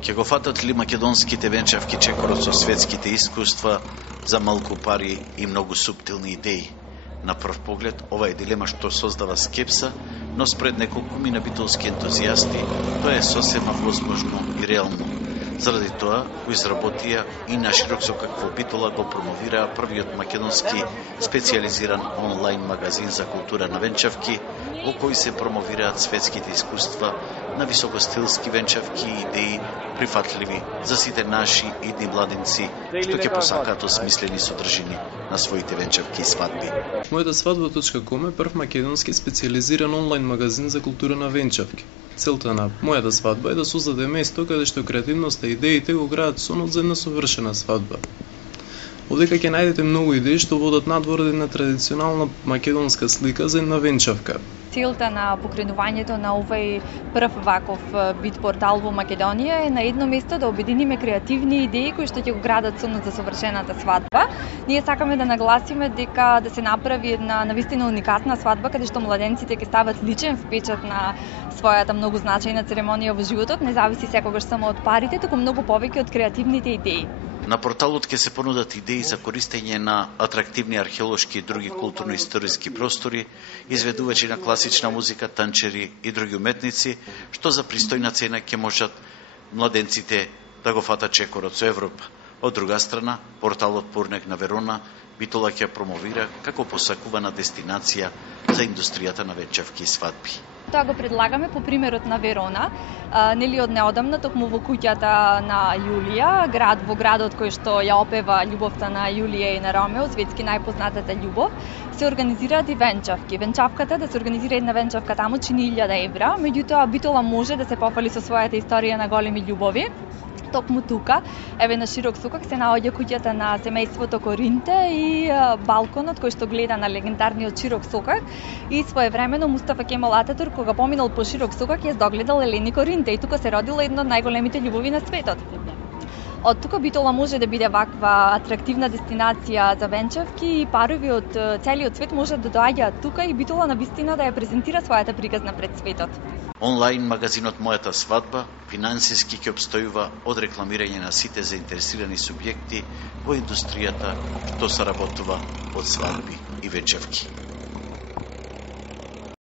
Ќе го фатат ли македонските венчавки чекорот со светските искуства за малку пари и многу суптилни идеи? На прв поглед, ова е дилема што создава скепса, но спред неколку мина битолски ентузијасти, тоа е сосема возможно и реално. Заради тоа, го изработија и на широк со какво Битола го промовираа првиот македонски специализиран онлайн магазин за култура на венчавки, во кој се промовираат светските искуства на високостилски венчавки и идеи прифатливи за сите наши идни младенци што ќе посакаат осмислени содржини на своите венчавки и свадби. Мојата свадба.com е прв македонски специализиран онлайн магазин за култура на венчавки. Целта на мојата свадба е да создаде место каде што креативноста и идеите го граат сонот за една совршена свадба. Овдека ќе најдете многу идеи што водат надвор една традиционална македонска слика за една венчавка. Целта на покренувањето на овој прв ваков бит портал во Македонија е на едно место да обединиме креативни идеи кои што ќе го градат сонот за совршената свадба. Ние сакаме да нагласиме дека да се направи една навистина уникатна свадба каде што младенците ќе стават личен впечат на својата многу значајна церемонија во животот, не зависи секогаш само од парите, туку многу повеќе од креативните идеи. На порталот ќе се понудат идеи за користење на атрактивни археолошки и други културно-историски простори, изведувачи на класична музика, танчери и други уметници, што за пристојна цена ќе можат младенците да го фатат чекорот со Европа. Од друга страна, порталот Пурнек на Верона Битола ќе промовира како посакувана дестинација за индустријата на венчавки и свадби. Тоа го предлагаме по примерот на Верона, нели од неодамна, токму во куќата на Јулија, град во градот кој што ја опева љубовта на Јулија и на Ромео, светски најпознатата љубов, се организираат и венчавки. Венчавката, да се организира една венчавка таму чини 1000 евра, меѓутоа Битола може да се пофали со својата историја на големи љубови. Токму тука, еве на широк сокак, се наоѓа куќата на семејството Коринте и балконот кој што гледа на легендарниот широк сокак, и своевремено Мустафа Кемал Ататурк кога поминал по широк сокак ја догледал Елени Коринте и тука се родила една од најголемите љубови на светот. Од тука Битола може да биде ваква атрактивна дестинација за венчавки и парови од целиот свет може да доаѓаат тука и Битола навистина да ја презентира својата приказна пред светот. Онлайн магазинот Мојата свадба финансиски ќе обстојува од рекламирање на сите заинтересирани субјекти во индустријата што соработува од свадби и венчавки.